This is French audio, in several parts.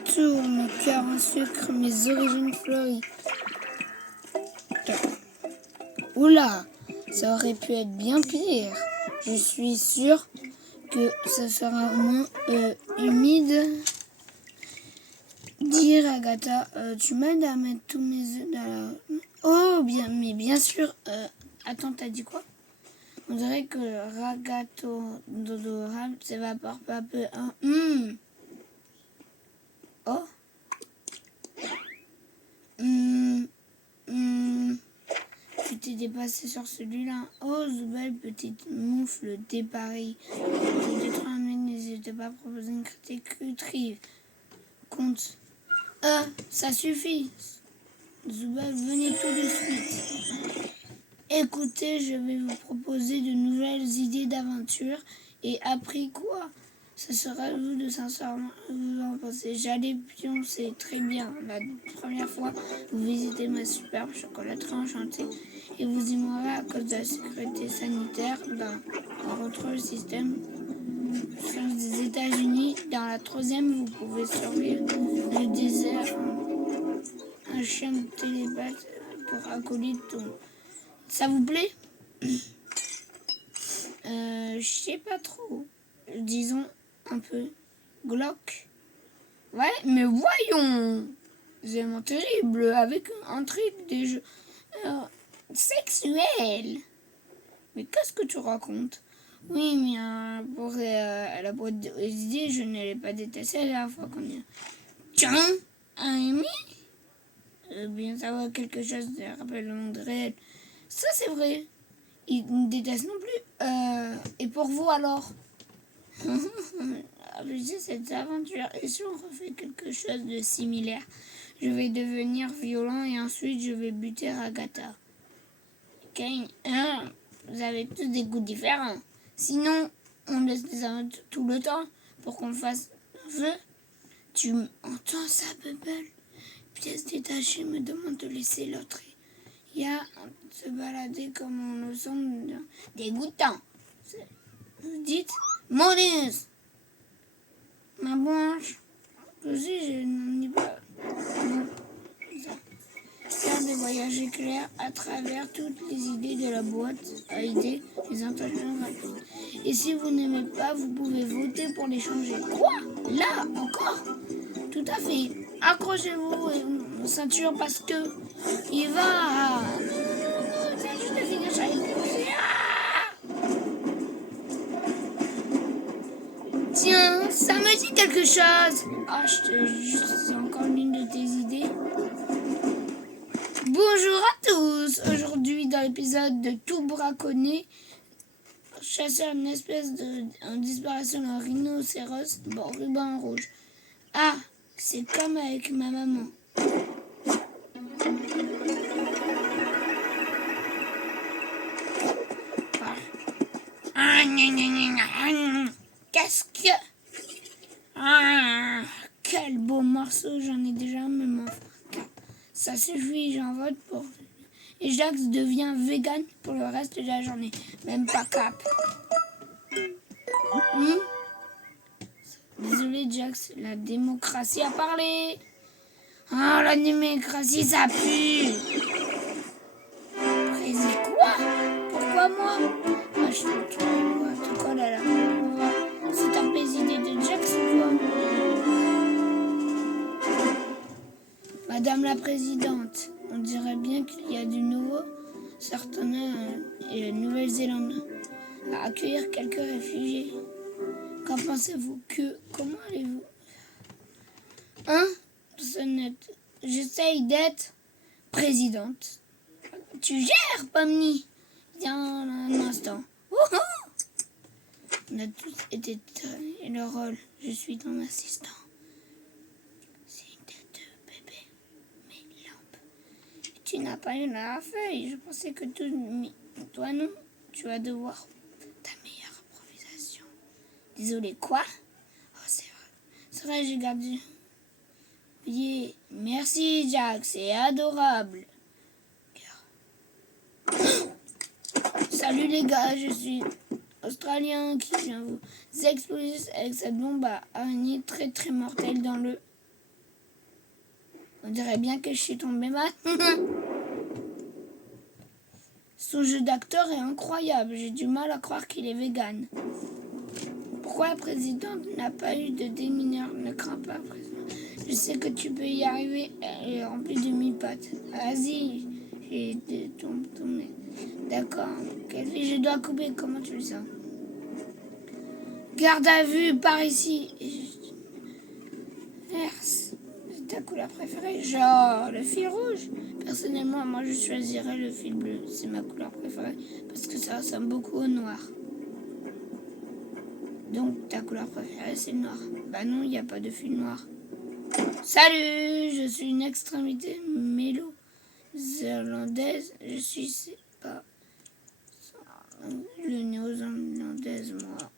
retour, mes cœurs en sucre, mes origines fleuries. Oula, ça aurait pu être bien pire. Je suis sûre que ça sera moins humide. Dire Agatha, tu m'aides à mettre tous mes œufs dans la... Oh, bien, mais bien sûr. Attends, t'as dit quoi? On dirait que le ragato d'odorable s'évapore peu à peu. Hein. Oh. Tu t'es dépassé sur celui-là. Oh, Zoubel, petite moufle dépareille. Je détruis, mais n'hésitez pas à proposer une critique utile. Compte. Ça suffit. Zoubel, venez tout de suite. Écoutez, je vais vous proposer de nouvelles idées d'aventure. Et après quoi? Ça sera à vous de sincèrement vous en penser. J'allais pioncer très bien. La première fois, vous visitez ma superbe chocolaterie enchantée. Et vous y mourrez à cause de la sécurité sanitaire dans votre système des États-Unis. Dans la troisième, vous pouvez survivre le désert. Un chien de télépathe pour acolyte. Ça vous plaît? Je sais pas trop. Disons un peu glauque. Ouais, mais voyons. C'est vraiment terrible avec un truc des jeux sexuels. Mais qu'est-ce que tu racontes? Oui, mais pour la boîte d'idées, je ne l'ai pas détestée la fois qu'on y a. Tiens, un aimé? Bien savoir quelque chose de rappelle le monde réel. Ça, c'est vrai. Il ne déteste non plus. Et pour vous, alors? J'ai cette aventure. Et si on refait quelque chose de similaire? Je vais devenir violent et ensuite je vais buter Agatha. Ok, vous avez tous des goûts différents. Sinon, on laisse des aventures tout le temps pour qu'on fasse un feu. Tu entends ça, Bubble? Pièce détachée me demande de laisser l'autre. Il y a se balader comme on le semble dégoûtant. Vous dites, Modus, ma branche, aussi je n'en ai pas. Faire des voyages éclairs à travers toutes les idées de la boîte à idées, les intentions gratuites. Et si vous n'aimez pas, vous pouvez voter pour les changer. Quoi? Là, encore? Tout à fait. Accrochez-vous aux ceintures parce que il va... C'est juste de finir ça. Tiens, ça me dit quelque chose. Ah, je te jure, c'est encore l'une de tes idées. Bonjour à tous. Aujourd'hui, dans l'épisode de Tout braconner, chasseur une espèce en disparition d'un rhinocéros, bon, ruban rouge. Ah, c'est comme avec ma maman. Qu'est-ce que... Ah, quel beau morceau, j'en ai déjà même en... Ça suffit, j'en vote pour... Et Jax devient vegan pour le reste de la journée. Même pas cap. Désolé Jax, la démocratie a parlé. Ah, la démocratie, ça pue. Président quoi? Pourquoi moi? Ah, je te colle à la voix. C'est un idée de Jax ou quoi? Madame la Présidente, on dirait bien qu'il y a du nouveau. Certains et Nouvelle-Zélande à accueillir quelques réfugiés. Qu'en pensez-vous que... Comment allez-vous? Sonnette. J'essaye d'être présidente. Tu gères, Pomni? Viens un instant. On a tous été et le rôle. Je suis ton assistant. C'est une tête de bébé. Mais lampe. Tu n'as pas eu la feuille. Je pensais que toi non. Tu vas devoir ta meilleure improvisation. Désolé, quoi? Oh, c'est vrai. C'est vrai, j'ai gardé. Yeah. Merci, Jack. C'est adorable. Salut les gars, je suis australien qui vient vous exploser avec cette bombe à araignée très très mortelle dans le On dirait bien que je suis tombée mal. Son jeu d'acteur est incroyable. J'ai du mal à croire qu'il est vegan. Pourquoi la présidente n'a pas eu de démineur? Ne crains pas, président. Je sais que tu peux y arriver. Elle est remplie de mi-pattes. Vas-y, j'ai tombé. D'accord. Quelle fille je dois couper? Comment tu le sens? Garde à vue, par ici. Merci. C'est ta couleur préférée? Genre le fil rouge. Personnellement, moi je choisirais le fil bleu. C'est ma couleur préférée parce que ça ressemble beaucoup au noir. Donc ta couleur préférée c'est le noir. Bah non, il n'y a pas de fil noir. Salut, je suis une extrémité mélo-zélandaise. Je suis, c'est pas le néo-zélandaise, moi.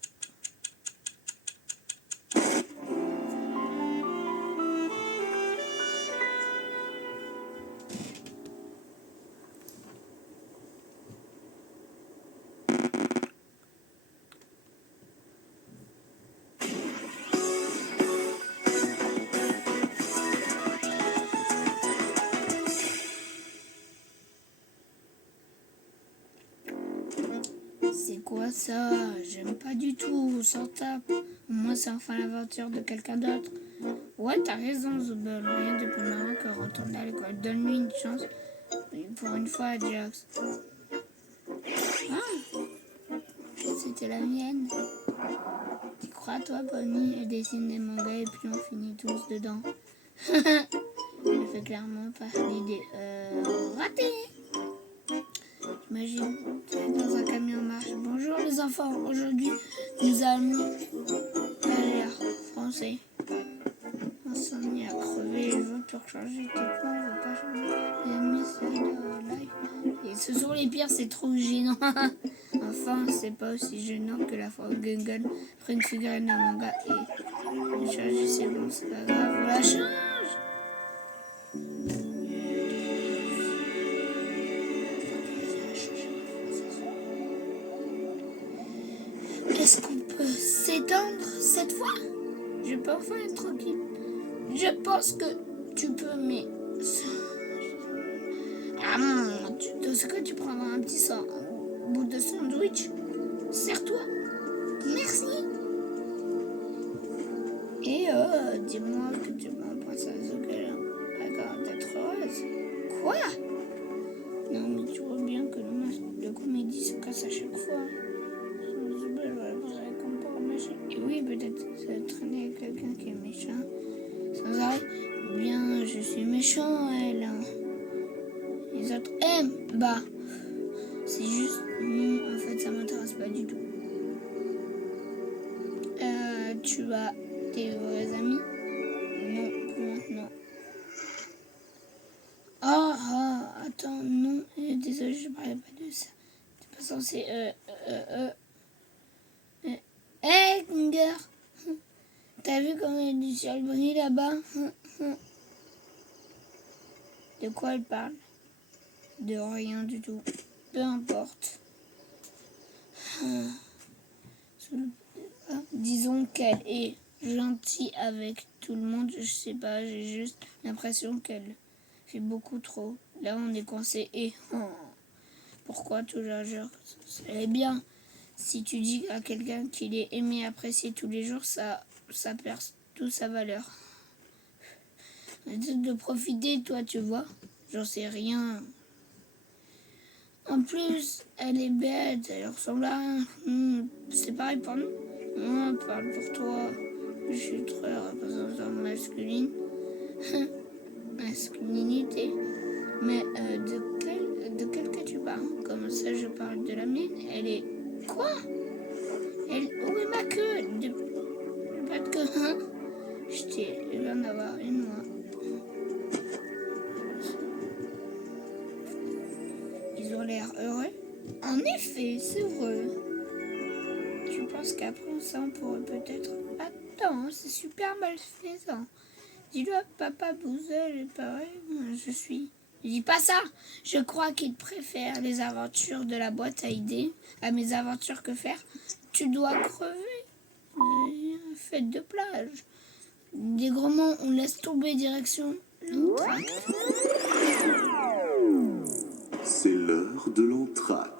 C'est quoi ça? J'aime pas du tout, s'en tape. Au moins c'est enfin l'aventure de quelqu'un d'autre. Ouais, t'as raison, Zubel. Rien de plus marrant que retourner à l'école. Donne-lui une chance. Pour une fois, Jax. Ah, c'était la mienne. Tu crois, toi, Bonnie? Elle dessine des mangas et puis on finit tous dedans. Elle fait clairement pas l'idée. Raté! J'imagine dans un camion en marche. Bonjour les enfants, aujourd'hui nous allons aller français. On s'en est à crever les autres pour changer tes points, il veut pas changer. Les ennemis c'est live. Et ce sont les pires, c'est trop gênant. Enfin, c'est pas aussi gênant que la fois où Gungun prend une figurine d'un manga et changer c'est bon, c'est pas grave, on la change. Est-ce qu'on peut s'étendre cette fois? Je peux enfin être tranquille. Je pense que tu peux, mais... Est-ce que tu prendras un petit bout de sandwich? Serre-toi. Merci. Et dis-moi que tu m'en penses à ce que d'accord d'être heureuse. Quoi? Non, mais tu vois bien que le masque de comédie se casse à chaque fois. Et oui, peut-être ça traîner avec quelqu'un qui est méchant. Sans arrêt. Bien, je suis méchant, elle. Les autres aiment. Bah, c'est juste. En fait, ça m'intéresse pas du tout. Tu as tes vrais amis? Non, plus maintenant. Attends, non. Désolé, je parlais pas de ça. T'es pas censé. Ginger! T'as vu comme il y a du ciel gris là-bas? De quoi elle parle? De rien du tout. Peu importe. Disons qu'elle est gentille avec tout le monde. Je sais pas, j'ai juste l'impression qu'elle fait beaucoup trop. Là, on est coincé et... pourquoi toujours genre? Elle est bien. Si tu dis à quelqu'un qu'il est aimé, apprécié tous les jours, ça perd toute sa valeur. De profiter, toi, tu vois. J'en sais rien. En plus, elle est bête, elle ressemble à rien. C'est pareil pour nous. Moi, parle pour toi. Je suis très représentante masculine. Masculinité. Mais de quel que tu parles? Comment ça, je parle de la mienne? Elle est... Quoi? Où est ma queue? Pas de queue. Je vais en avoir une, moi. Ils ont l'air heureux. En effet, c'est vrai. Tu penses qu'après ça, on pourrait peut-être... Attends, c'est super malfaisant. Dis-le à papa Bouzel, et pareil, je suis... Je dis pas ça. Je crois qu'il préfère les aventures de la boîte à idées à mes aventures que faire. Tu dois crever. Fête de plage. Des gros mots, on laisse tomber direction L'entracte. C'est l'heure de l'entracte.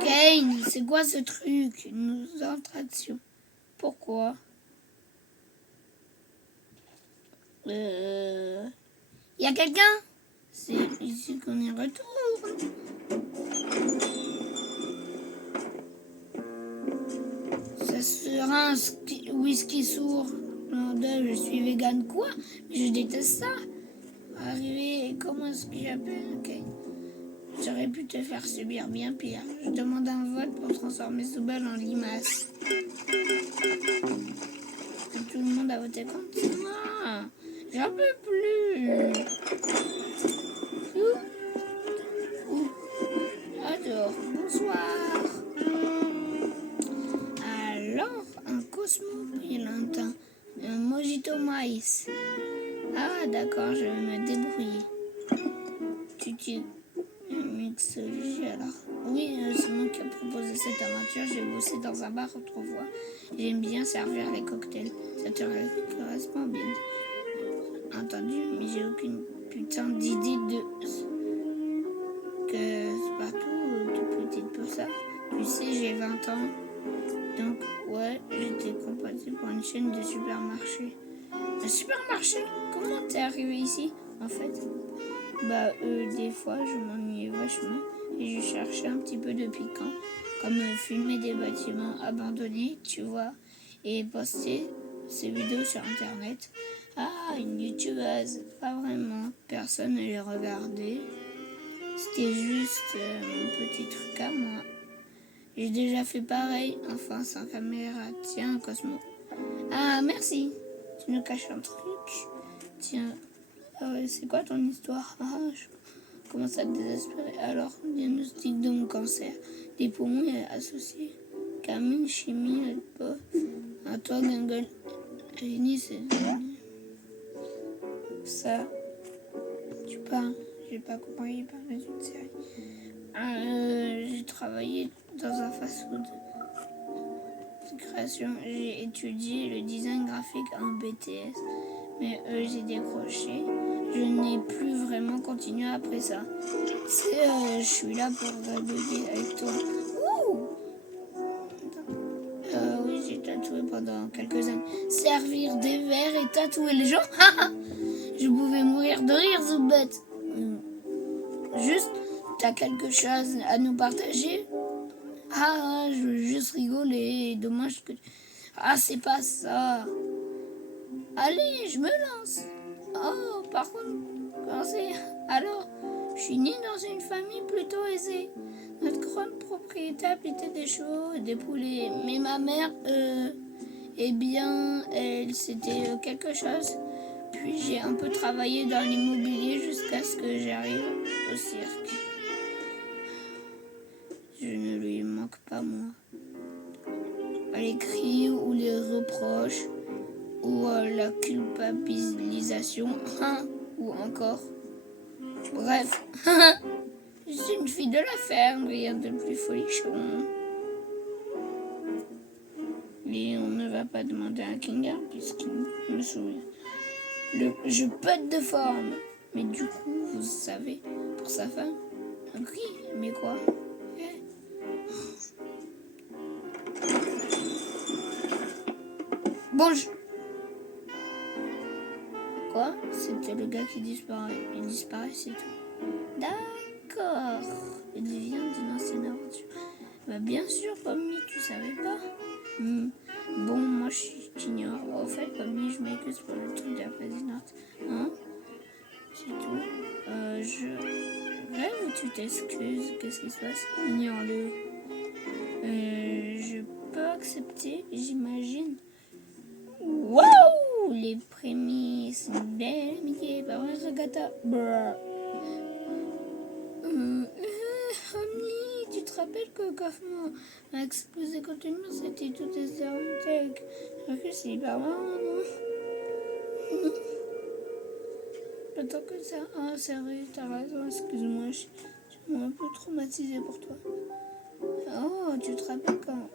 Kane, c'est quoi ce truc? Nos attractions. Pourquoi? Y a quelqu'un? C'est ici qu'on y retourne. Ça sera un whisky sourd. Je suis vegan, quoi? Mais je déteste ça. Arrivé, comment est-ce que j'appelle? Ok. J'aurais pu te faire subir bien pire. Je demande un vote pour transformer Zubel en limace. Tout le monde a voté contre ça. J'en peux plus. Alors, bonsoir. Alors, un cosmopolitain, un mojito maïs. Ah, d'accord, je vais me débrouiller. Tu mix alors. Oui, c'est moi qui ai proposé cette aventure. J'ai bossé dans un bar autrefois. J'aime bien servir les cocktails. Ça te correspond bien. Entendu, mais j'ai aucune putain d'idée de que c'est partout toute petite pour ça. Tu sais, j'ai 20 ans. Donc, ouais, j'étais compatible pour une chaîne de supermarchés. Un supermarché? Comment t'es arrivé ici, en fait? Bah, des fois, je m'ennuyais vachement et je cherchais un petit peu de piquant, comme filmer des bâtiments abandonnés, tu vois, et poster ces vidéos sur Internet. Ah, une youtubeuse. Pas vraiment. Personne ne les regardait. C'était juste mon petit truc à moi. J'ai déjà fait pareil, enfin sans caméra. Tiens, Cosmo. Ah, merci. Tu nous caches un truc. Tiens, c'est quoi ton histoire? Je commence à te désespérer. Alors, diagnostic de mon cancer. Des poumons associés. Camine, chimie, pas. À toi, Gangle. C'est ça. Tu parles. J'ai pas compris par les autres séries. J'ai travaillé dans un fast-food de création. J'ai étudié le design graphique en BTS, mais j'ai décroché. Je n'ai plus vraiment continué après ça. Je suis là pour bugger avec toi. Oui, j'ai tatoué pendant quelques années. Servir des verres et tatouer les gens. Je pouvais mourir de rire, Zoubette. Juste, t'as quelque chose à nous partager? Ah, je veux juste rigoler. Dommage que... Ah, c'est pas ça. Allez, je me lance. Oh, par contre, comment c'est? Alors, je suis née dans une famille plutôt aisée. Notre grande propriété abritait des chevaux et des poulets. Mais ma mère, eh bien, elle, c'était quelque chose. Puis j'ai un peu travaillé dans l'immobilier jusqu'à ce que j'arrive au cirque. Je ne lui manque pas, moi. Les cris ou les reproches ou la culpabilisation, ou encore. Bref, je suis une fille de la ferme, rien de plus folichon. Et on ne va pas demander à Kinga puisqu'il me souvient. Je pète de forme. Mais du coup, vous savez, pour sa femme. Oui, mais quoi? Bonjour. Quoi? C'était le gars qui disparaît. Il disparaît, c'est tout. D'accord. Il vient d'une ancienne aventure. Bah, bien sûr, Pommy, tu savais pas. Bon, moi je t'ignore. Au fait, Pommy, je m'excuse pour le truc de la présidente. Hein? C'est tout. Je rêve ou tu t'excuses? Qu'est-ce qui se passe? Ignore-le. Je peux accepter, j'imagine. Waouh! Les prémices, une belle amitié, pas vrai, Agatha? Omni, tu te rappelles que Kaufman a explosé contre le mur, c'était tout tech. C'est hyper marrant, non? Pas tant que ça. Ah, sérieux, t'as raison, excuse-moi, je suis un peu traumatisée pour toi. Oh, tu te rappelles quand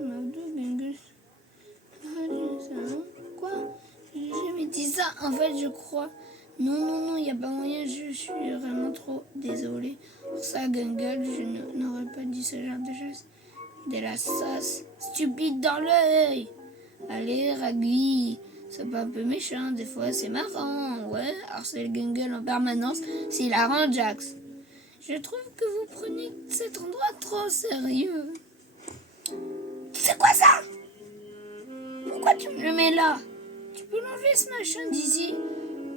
McDo, Gengus. Quoi? J'ai jamais dit ça. En fait, je crois. Non, y a pas moyen. Je suis vraiment trop désolée. Pour ça, Gungle, je n'aurais pas dit ce genre de choses. De la sauce stupide dans l'œil. Allez, Raggy. C'est pas un peu méchant. Des fois, c'est marrant. Ouais, harceler Gungle en permanence, c'est hilarant, Jax. Je trouve que vous prenez cet endroit trop au sérieux. C'est quoi ça? Pourquoi tu me le mets là? Tu peux l'enlever ce machin d'ici.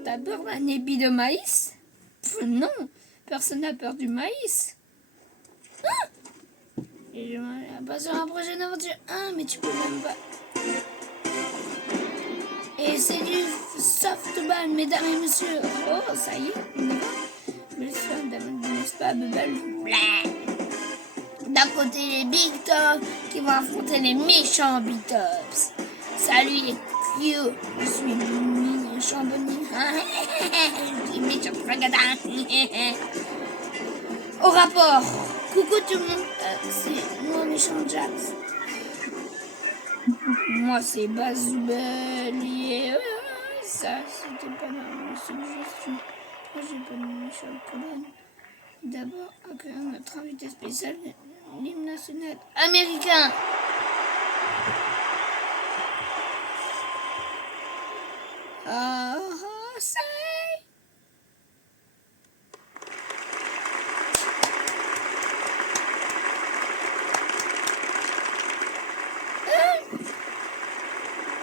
T'as peur d'un épi de maïs? Non, personne n'a peur du maïs. Et je m'en pas sur la prochaine aventure. Mais tu peux même pas. Et c'est du softball, mesdames et messieurs. Oh, ça y est, on y va. Le soir, n'est-ce pas, Bubble? D'un côté, les Big Top qui vont affronter les méchants Big Tops. Salut les cute, je suis méchant Bonnie. Je suis méchant Fragada. Au rapport, coucou tout le monde, c'est moi méchant Jax. Moi c'est Bazubel. Ça c'était pas dans ma suggestion. Moi j'ai pas de méchant colonne. D'abord, accueillons notre invité spécial, l'hymne national américain. Say.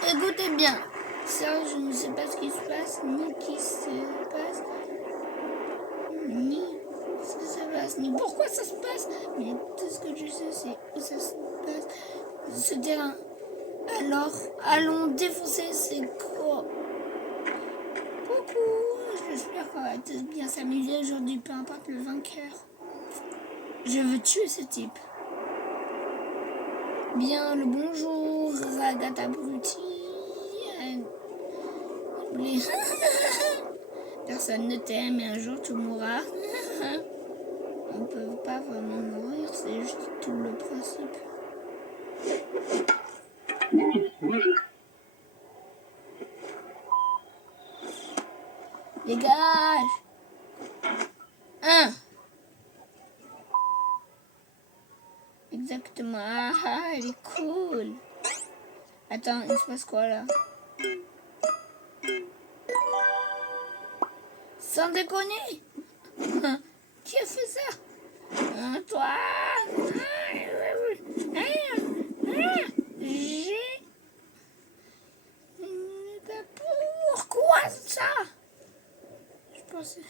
Écoutez bien, ça je ne sais pas ce qui se passe, ni qui se passe, ni ce que ça passe, ni pourquoi ça se passe, mais tout ce que je sais c'est où ça se passe, ce terrain. Alors, allons défoncer ces gros. Coucou, j'espère qu'on va tous bien s'amuser aujourd'hui, peu importe le vainqueur. Je veux tuer ce type. Bien le bonjour, Ragata Brutti. Personne ne t'aime et un jour tu mourras. On peut pas vraiment mourir, c'est juste tout le principe. Dégage! Exactement. Elle est cool. Attends, il se passe quoi là? Sans déconner! Qui a fait ça? Toi! J'ai... Pourquoi ça? Je pensais...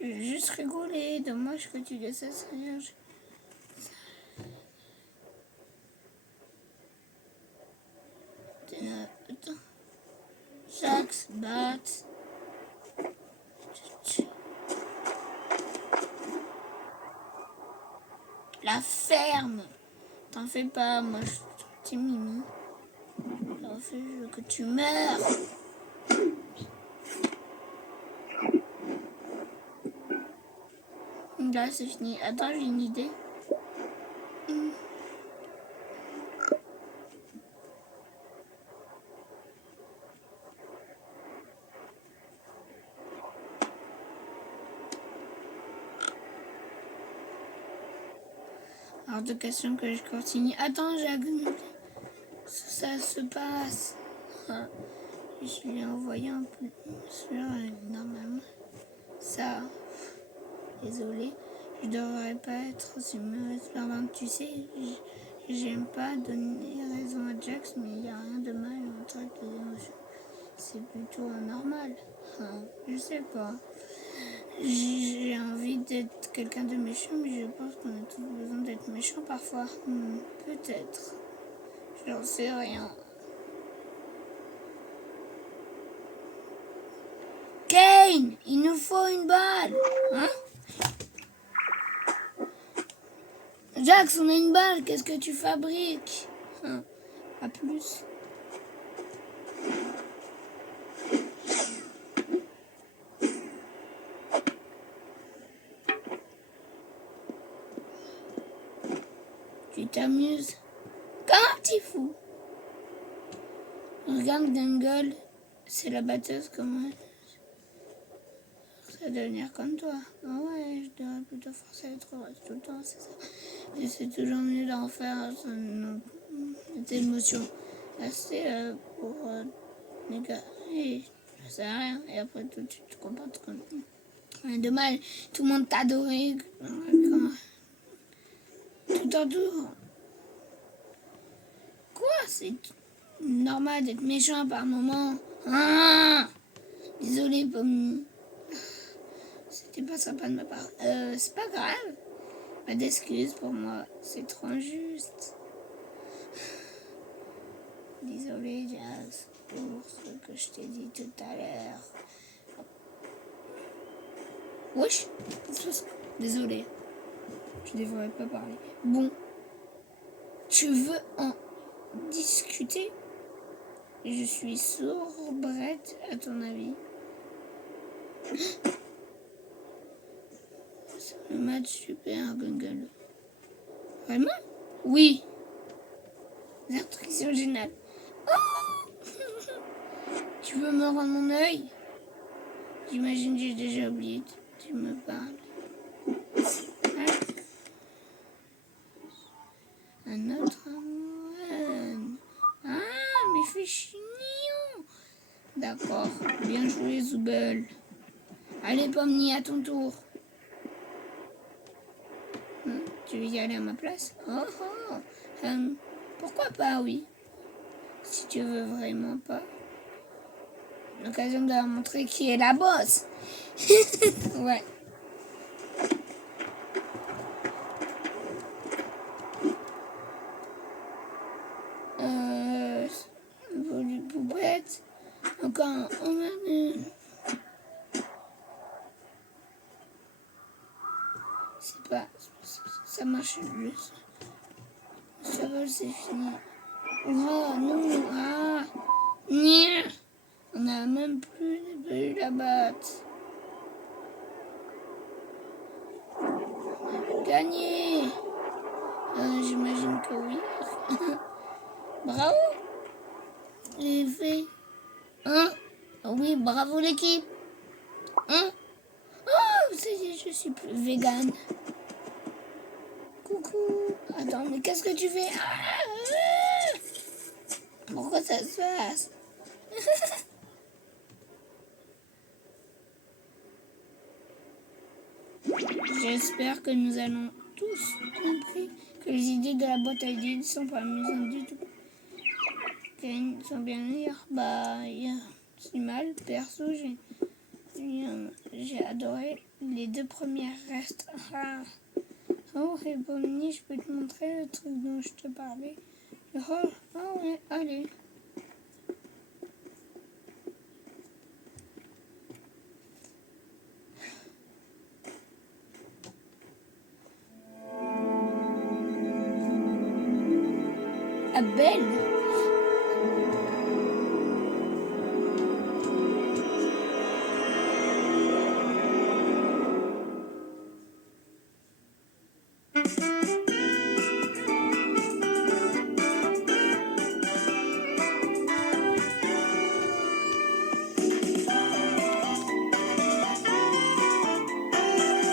J'ai juste rigolé. Dommage que tu ne cesses rien. Attends. Jax, bat. La ferme. T'en fais pas, moi je suis petit mimi. En fait, je veux que tu meurs. Là, c'est fini. Attends, j'ai une idée. Hors de question que je continue. Attends, j'ai ça se passe. Je lui ai envoyé un peu sur normalement. ça. Désolée, je devrais pas être aussi mauvaise perdante. Tu sais, j'aime pas donner raison à Jax, mais il n'y a rien de mal entre les émotions. C'est plutôt normal. Je sais pas. J'ai envie d'être quelqu'un de méchant, mais je pense qu'on a tous besoin d'être méchant parfois. Peut-être. J'en sais rien. Kane, il nous faut une balle. Hein? Jax, on a une balle. Qu'est-ce que tu fabriques? À plus. Tu t'amuses comme un petit fou. Regarde Dingle, c'est la batteuse comme moi. Ça doit devenir comme toi. Ah ouais, je devrais plutôt forcer à être heureuse tout le temps, c'est ça. Et c'est toujours mieux d'en faire cette émotion. Assez pour négager. Ça sert à rien. Et après tout, tu te comportes comme rien de mal. Tout le monde t'adorait. Tout en tout. Quoi? C'est normal d'être méchant par moment. Désolé, Pomni. C'était pas sympa de ma part. C'est pas grave. Pas d'excuses pour moi. C'est trop injuste. Désolé, Jax, pour ce que je t'ai dit tout à l'heure. Wesh. Désolé. Je devrais pas parler. Bon. Tu veux en discuter? Je suis sourbrette, à ton avis. C'est un match super, Gungle. Vraiment? Oui. Les instructions géniales. Oh. Tu veux me rendre mon œil? J'imagine que j'ai déjà oublié. Tu me parles. Un autre amoureux. Mais fais chignon. D'accord. Bien joué, Zooble. Allez, Pomni, à ton tour. Tu veux y aller à ma place? Pourquoi pas, oui. Si tu veux vraiment pas. L'occasion de leur montrer qui est la boss. Ouais. Volu poupette. Encore un. C'est pas. Ça marche juste. Ça va, c'est fini. Oh non. Nia. On a même plus eu la batte. Gagné. J'imagine que oui. Bravo. J'ai fait. Oui, bravo l'équipe. Oh, ça y est, je suis plus végane. Coucou. Attends, mais qu'est-ce que tu fais? Pourquoi ça se passe? J'espère que nous allons tous compris que les idées de la boîte à idées ne sont pas amusantes du tout. Qu'elles sont bien meilleures. C'est mal. Perso, j'ai adoré les deux premières restes. Oh, et Pomni, je peux te montrer le truc dont je te parlais. Ouais, allez. Belle.